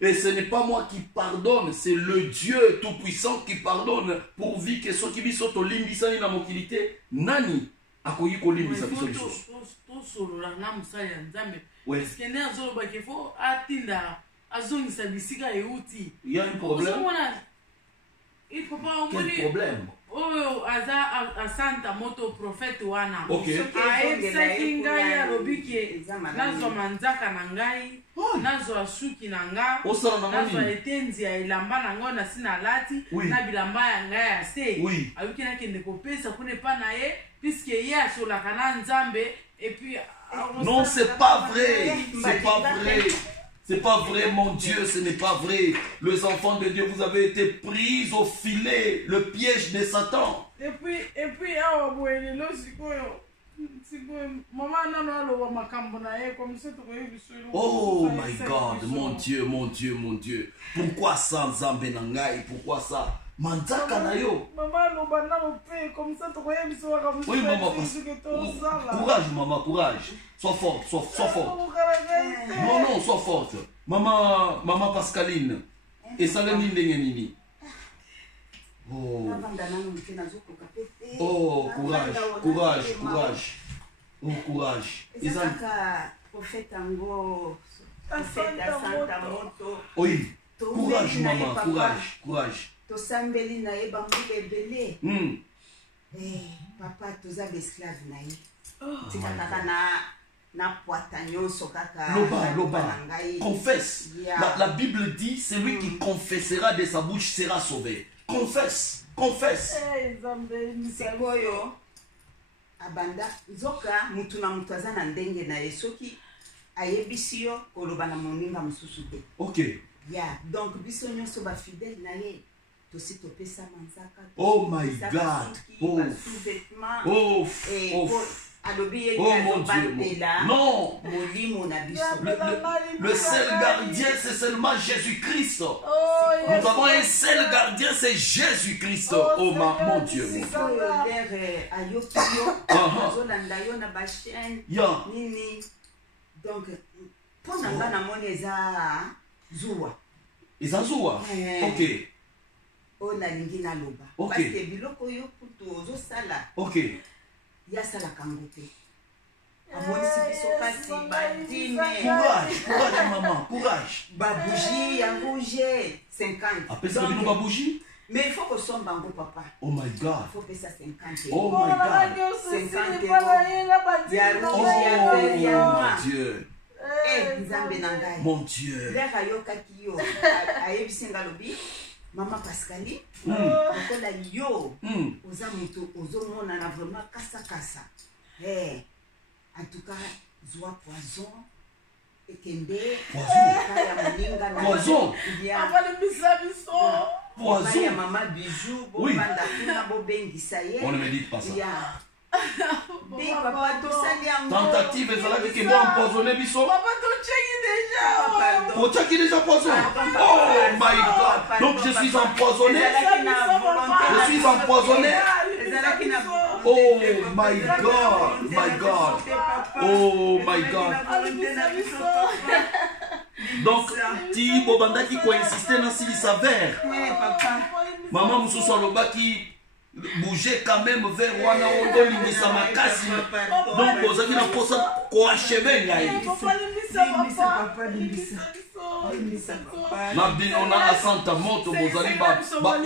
Et ce n'est pas moi qui pardonne, c'est le Dieu Tout-Puissant qui pardonne. Pourvu que ceux qui vivent sur limbisa na mokilité, nani akoyi ko limbisa biso biso. Ouais. Parce que n'a zo ba qu'il faut atinda azongisa bisika euti. Il y a un problème. Il faut pas au quel problème? Oh, à Santa Moto prophète wana. Ok. Aebisaki ngai alobiki nazwa manzaka na ngai, nazwa suki na nga, nazwa etenzi ya elamba na ngo na sina lati, na bilamba ya ngai ya se. Ayoki na kende kopesa kune pa na ye, puisque ye asolaka na Nzambe et puis non, c'est pas vrai. C'est pas vrai. C'est pas vrai, mon Dieu, ce n'est pas vrai. Les enfants de Dieu, vous avez été pris au filet, le piège de Satan. Et puis, oh my God, mon Dieu, mon Dieu, mon Dieu. Pourquoi ça, Nzambe Nangai? Pourquoi ça? Manzaka na yo. Oui, maman, courage, maman, courage. Sois forte, sois forte. Non, sois forte. Maman Pascaline. Et ça le nini. Oh, courage. Oh, courage. Prophète Ango, prophète Santa Moto. Oui, courage, maman, courage. Tosambeli na ye bango bebele. Papa toza esclave na ye. Tika kaka na poata nyonso kaka. Loba. Confesse. La Bible dit celui qui confessera de sa bouche sera sauvé. Confesse. Sekoyo abanda nzoka mutu na mutu aza na ndenge na ye soki ayebisi yo koloba na moninga mosusu te. Ok. Ya donc biso nyonso bafidèle na ye tosi topesa manzaka. Oh my God. Oh. Sous-vêtements. Oh. Oh. Alobi ye Oh mon Dieu. Non. molimo na biso. Le seul gardien, c'est seulement Jésus-Christ. Nous avons un seul gardien, c'est Jésus-Christ. Oh mon Dieu. Nini. Donc, pour nanga na mone eza zuwa. Eza zuwa. Ok. O na lingi na loba. Ok. Parce que biloko yo kuto zo sala. Ok. Ya sala kangote. Amonisi biso kasi badime. Courage, maman, courage. Babougie ya rouge 50. Après ça, nous babougie. Mais il faut que son bango papa. Oh my God. Il faut que ça 50. Oh my God. 50 euros. Ya rouge ya vert ya Oh noir. mon Dieu. Eh, nzambe na ngai. Mon Dieu. Leka yokaki yo. Ayebisi nga lobi. Mama Pascali. Mm. Okola yo. Mm. Oza moto ozomona na vraiment kasa. Eh. En tout cas, zwa poison. Ekende. Poison. Kaya moninga na. Poison. Ya. Poison. Ya mama bijou. Oui. Bobanda kuna bobengisa ye. On ne me dit pas ça. Ya. Bi papa tosali yango. Tentative ezalaki ke bon empoisonner biso. Potiaki déjà poison. Oh my God. Donc je suis empoisonné. Je suis empoisonné. Oh my God. My God. Oh my God. Donc ti bobandaki ko insister na silisa vert. Maman mususu alobaki bouger quand même vers wana ondo lingisa makasi. Donc ozaki na posa ko achever ngai. On a à Santa Moto, bozali ba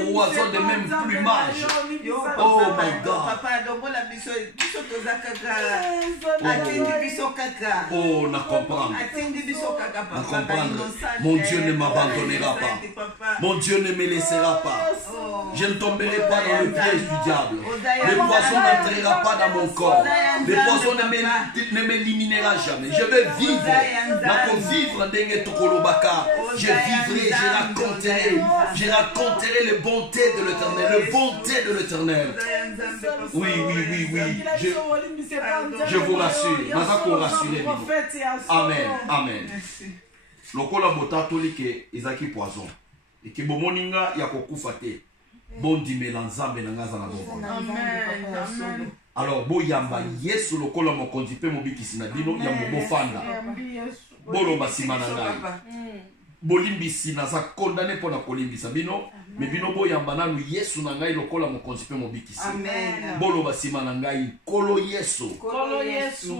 oiseau de même plumage. Oh my God. Oh, na comprendre. Na comprendre. Mon Dieu ne m'abandonnera pas. Mon Dieu ne me laissera pas. Je ne tomberai pas dans le piège du diable. Le poison n'entrera pas dans mon corps. Le poison ne m'éliminera jamais. Je vais vivre. Je vivrai, je raconterai les bontés de l'Éternel, les bontés de l'Éternel. Oui. Je vous rassure. Amen. Lokola botatoli ke ezaki poison. Et que bomoninga ya kokufa te. Bondimela nzambe na ngaza na bobo. Amen. Alors boyamba Yesu lokola mokonzi pe mobikisi na bino ya mobofanda. Boloba sima na ngai. Bolimbisi naza condamné pona kolimbisa bino. Mais bino boyamba nanu Yesu na ngai lokola mokonzi pe mobikisi. Amen. Boloba sima na ngai kolo Yesu.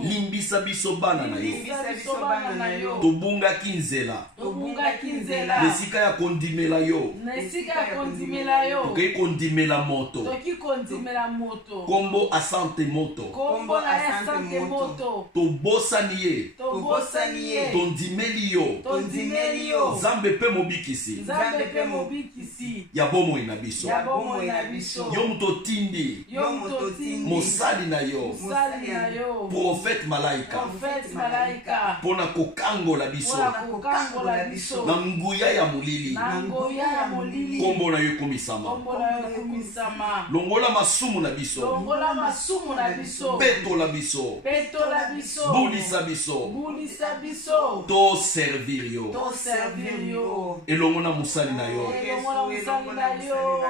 Limbisa biso bana na yo. Tobungaki nzela. Nesika ya kondimela yo. Toki kondimela moto. Kombo asante moto. Tobosani ye. Tondimeli yo. Zambe pe mobikisi. Ya bomoi na biso. Yo muto tindi. Mosali na yo. Prophète malaika. Pona kokango la biso. Na nguya ya mulili. Kombo na yo komisama. Longola masumu na biso. Peto la biso. Bulisa biso. To servir yo. Elongo na musali na yo.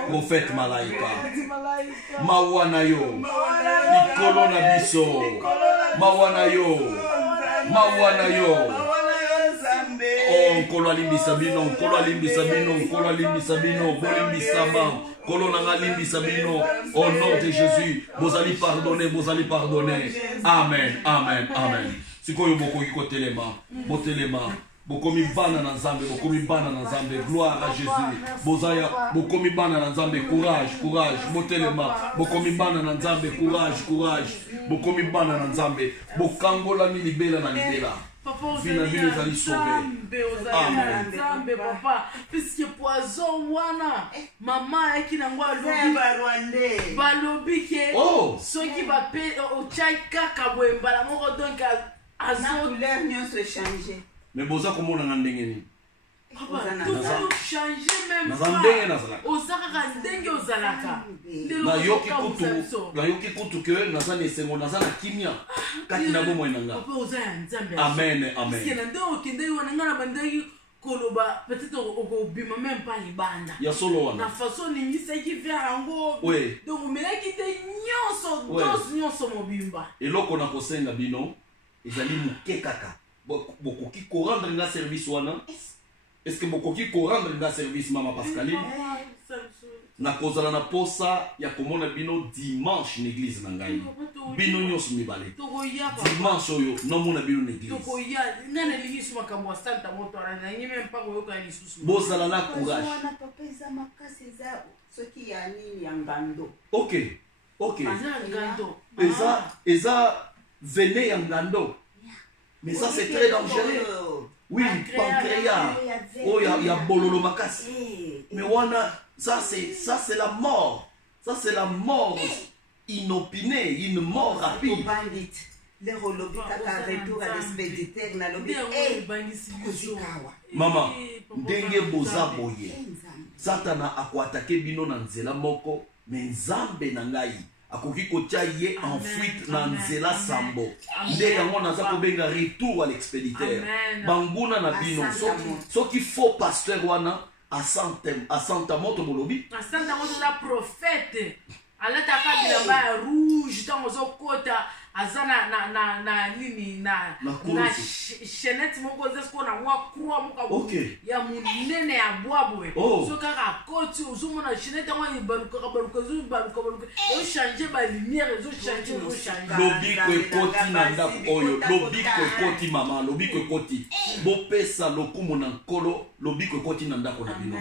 Prophète malaika. Mawana yo. Ikolo na biso. Mawana yo. Oh, nkolo alimbisa bino. Bolimbisama. Kolo nanga limbisa bino. Au nom de Jésus. Bozali pardonner. Amen. Sikoyo bokoki kotelema. Bokomi bana na nzambe, gloire à Jésus. Bozaya, bokomi bana na nzambe, courage, motelema, bokomi bana na nzambe, courage, bokomi bana na nzambe, bokangola mi libela na libela. Papa, Vina vile zali sauvé. Amen. Papa, puisque poison wana, maman eki na ngwa lobi. Ba lobi ke. Oh. Soki ba pe o chai kaka boembala moko donc na couleur nyonso échangé. Mais boza komona nga ndenge nini? Tout changer même Naza ndenge nazalaka. Ozalaka ndenge ozalaka. Na yoki kutu ke naza na esengo naza na kimia kati na bomoi na nga. Papa oza ya Nzambe. Amen, amen. Parce que na nde okende wana nga na bandeki koloba peut-être okobima même pas libanda. Ya solo wana. Na façon ningisaki vers yango. Oui. Donc omelaki te nyonso dos nyonso mobimba. Eloko na kosenga bino ezali moke kaka. Bokoki korendre nga service wana. Est-ce que bokoki korendre nga service Mama Pascaline? Na kozala na posa ya komona bino dimanche na église na ngai. Bino nyonso mibale. Dimanche oyo nomona bino na église. Bozala na courage. Ok. Eza venez ya ngando. Mais ça c'est très dangereux. Oui, pancréas. Oh, il y a bololo makasi. Mais wana, ça c'est la mort. Ça c'est la mort inopinée, une mort rapide. Les rolobi kaka retour à l'expéditeur na lobi. Maman, ndenge boza boye. Satana akwatake bino na nzela moko, mais Nzambe na ngai akoki kotia ye en fuite na nzela sambo. Nde yango naza kobenga retour à l'expéditeur. Banguna na bino soki faux pasteur wana à Santa Moto bolobi. À Santa Moto la prophète. Alata kabila rouge tango zokota azana na nini na chenette moko zesko na mwa croix moko ya munene ya bwabwe so kaka koti uzumona chenette mwa ibaluka yo changer ba lumière zo changer lobi ko koti na ndako oyo lobi ko koti mama lobi ko koti bo pesa lokumu na nkolo lobi ko koti na ndako na bino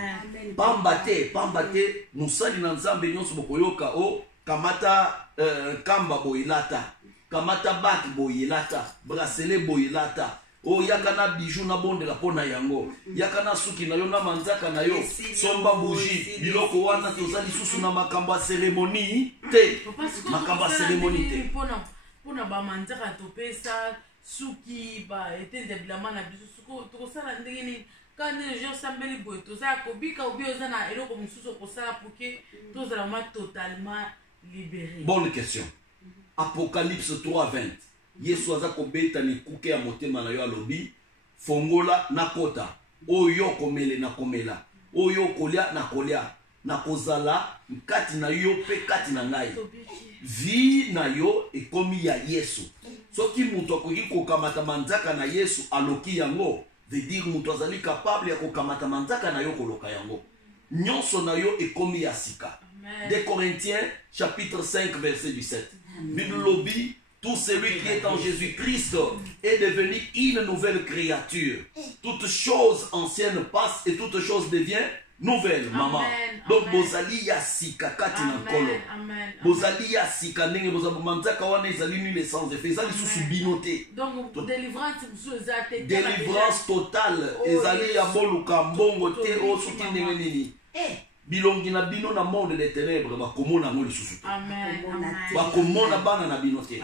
pambate musali na Nzambe nyonso bokoyoka o kamata kamba boilata kamata baki boyelata bracelet boyelata o yakana bijou na bonde la pona yango yakana suki na yo na manzaka na yo somba bougie biloko wana tozali susu na makamba cérémonie te makamba cérémonie te pona ba manzaka to pesa suki ba etende bilama na bisu suko to sala ndenge ni quand les gens sambeli boy to za ko bika obi ozana eloko mususu ko sala pour que to za ma totalement libéré. Bonne question. Apocalypse 3:20. Yesu aza kobeta ni kuke ya motema na yo alobi fongola na kota oyo komele na komela oyo kolia na kolia na kozala kati na yo pe kati na ngai vi na yo ekomi ya Yesu soki mutu akoki kokamata manzaka na Yesu aloki yango veut dire mutu azali capable ya kokamata manzaka na yo koloka yango nyonso na yo ekomi ya sika. Des Corinthiens chapitre 5 verset 17. Bible lobby, tout celui qui est en Jésus-Christ est devenu une nouvelle créature. Toute chose ancienne passe et toute chose devient nouvelle, maman. Donc bozali ya sika kati na nkolo. Bozali ya sika ndenge bozabumanzaka wana ezali nul sans effet. Ezali susu binote. Donc délivrance musuezate. Délivrance totale. Ezali ya boluka mbongo te o suki ndenge nini. Bilongi na bino na monde des ténèbres bakomona ngo lisusu te. Bakomona bana na bino te.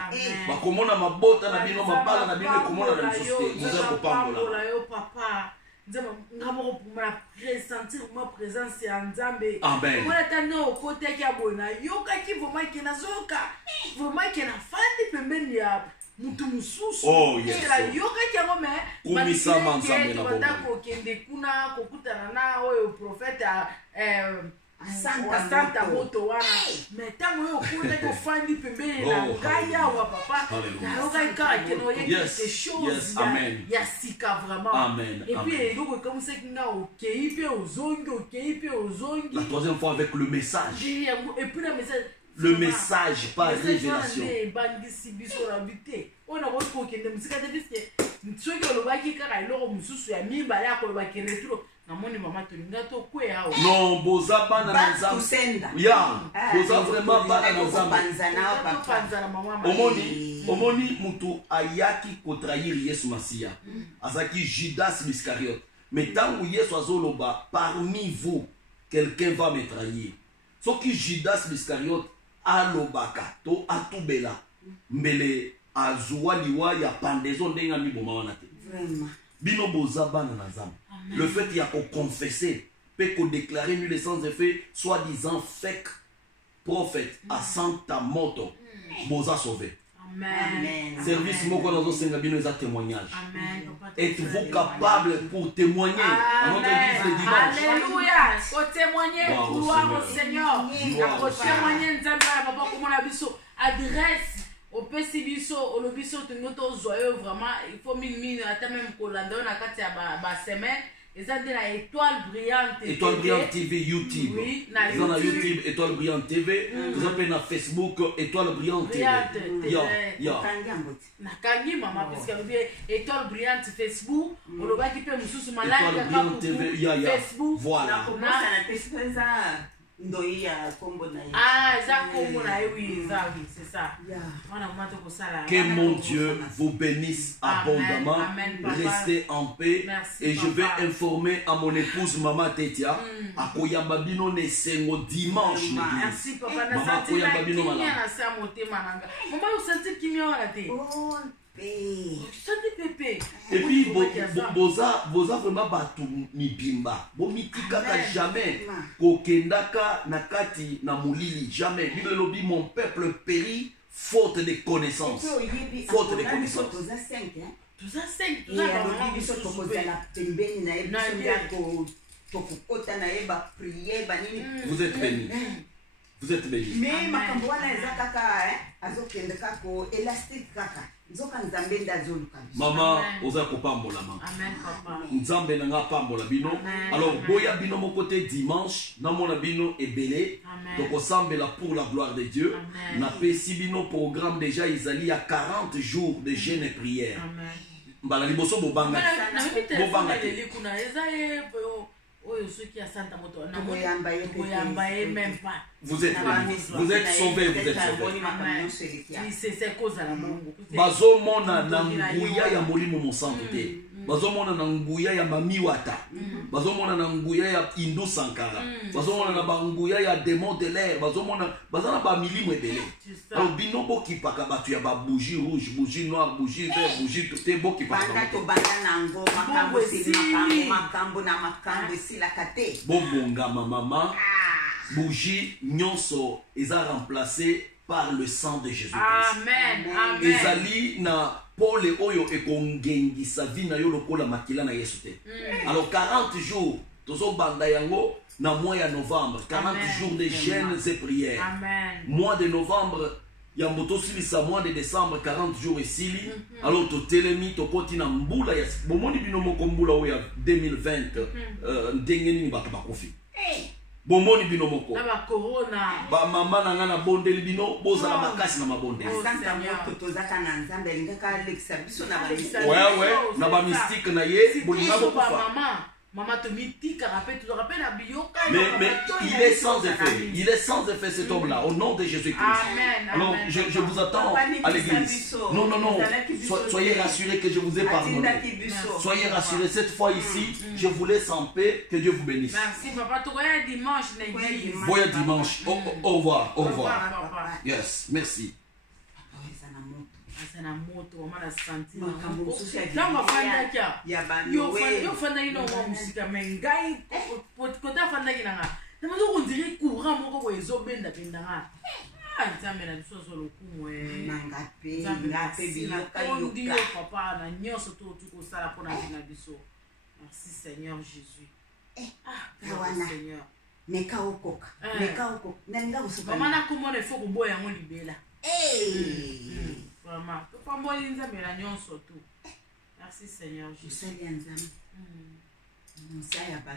Bakomona mabota na bino mabala na bino komona na lisusu te. Muza kopambola yo papa. Nzamba ngamo kopumala ressentir ma présence ya Nzambe. Amen. Mwana tano kote ya bona yoka ki vraiment ki nazoka. Vraiment ki na fandi pembeni ya mutu mususu. Oh yes. Yoka ki ngome kumisa manzambe na bongo. Ndako kende kuna kokutana na oyo prophète Santa Moto wana metango yo kuna ko fandi pembeni na ngaya wa papa na yoka ikara keno yeki quelque chose ya sika vraiment. Amen. Et puis donc comme ça kinga okei pe ozongi la troisième fois avec le message. Et puis le message par révélation. On a reçu que musique de disque soki olobaki kaka eloko mususu ya mibale ya kolobaki retro namoni mama tolinga to kwe awo non boza bana na Nzambe ya boza vraiment bana na Nzambe omoni mutu ayaki kotrahir Yesu Masia azaki Judas l'Iscariote mais tangu Yesu azoloba parmi vous quelqu'un va me trahir soki Judas l'Iscariote alobaka to atubela mbele azwa liwa ya pendaison ndenga miboma wana te. Vraiment. Bino boza bana na nzambe. Le fait ya ko confesser peut ko déclarer nul et sans effet soi-disant fake prophète à Santa Moto boza sauvé. Amen. Service moko nazo senga bino eza témoignage. Amen. Êtes-vous capable pour témoigner à notre église le dimanche? Alléluia. Faut témoigner. Gloire au Seigneur. Gloire au Faut témoigner nzambe papa comment la biso adresse au PC biso au lobiso tungoto joyeux vraiment il faut mine ata même kolanda na kati ya ba semaine. Ils ont la Étoile Brillante TV. Étoile Brillante TV YouTube. Oui, ils ont YouTube Étoile Brillante TV. Vous appelez na Facebook Étoile Brillante TV. Nakangi maman parce que Étoile Brillante Facebook. On va qui peut mususu malaki Étoile Brillante TV. Facebook. Voilà. C'est ça. Que mon Dieu vous bénisse abondamment. Restez en paix. Merci, et je vais papa. informer à mon épouse Maman Tetia à Koyambabino Nesengo dimanche. Merci papa. Maman Koyambabino Maman. Maman, vous sentez qu'il y a un thé. Oh, paix. Tu sens pépé. Et puis, boza vraiment batu mibimba. Bo mitikaka jamais. Kokendaka nakati na mulili. Jamais. Bible lobi, mon peuple périt faute de connaissances. Faute de connaissances. Tout ça, c'est Vous êtes bénis. Vous êtes bénis. Mais makambo wana eza kaka azokende kako élastique kaka nzoka nzambe ndazoluka. Maman, oza kopambola mama. Amen papa. Nzambe nanga pambola bino. Amen. Alors boya bino mon côté dimanche, na mona bino ebele. Amen. Donc osambela pour la gloire de Dieu. Amen. Na pesi bino programme déjà Isaïe à 40 jours de jeûne et prière. Amen. Mbala liboso bobanga. Bobanga. Même pas. Vous êtes sauvés, vous êtes sauvés. C'est cause à la mongo. Bazomona na nguya ya molimo mosantu te. Bazomona na nguya ya mamiwata. Bazomona na nguya ya Hindu Sankara. Bazomona na banguya ya démon de l'air. Bazomona bazana ba milimo ebele. Alors bino boki paka batu ya ba bougie rouge, bougie noire, bougie vert, bougie tout te boki paka. Banda to banda nango makambo si makambo na makambo si la kate. Bobonga mama. Bougie nyonso eza remplacé par le sang de Jésus-Christ. Amen. Amen. Ezali na pole oyo ekongengisa vi na yo lokola makila na Yesu te. Alors 40 jours tozo banda yango na mois ya novembre, 40 jours de jeûnes et prières. Amen. Mois de novembre ya moto silisa mois de décembre 40 jours esili. Alors to telemi to koti na mbula ya bomoni bino moko mbula oyo ya 2020 ndenge nini bato bakofi. Bomoni bino moko. Na ba corona. Ba mama na ngana bondeli bino boza na makasi na mabonde. Santa moto tozaka na nzambe lingaka Alexa biso na ba Ouais, na ba mystique na ye bolinga ba bokufa. Maman te mythique rappelle tu te rappelles la bioka. Mais il est sans effet. Il est sans effet cet homme-là au nom de Jésus-Christ. Amen. Alors je vous attends à l'église. Non. Soyez rassurés que je vous ai pardonné. Soyez rassurés cette fois ici, je vous laisse en paix, que Dieu vous bénisse. Merci papa, tu vois dimanche l'église. Voyez dimanche. Au revoir. Au revoir. Papa. Yes, merci. Asa na moto mama na santi Makambo mosusu ya ntango afandaki ya yo fandaki na mwa musika me ngai kota afandaki na nga namazo kondiri courant moko boye ezobendabenda nga nzambe na biso azo lokumu ngape yo papa na nyonso to tukosala mpona vi na biso. Merci Seigneur Jésus. Seigneur meka okoka nalinga kosoka mama nakomona ifo koboya yango libela. Vraiment. Merci Seigneur Jésus.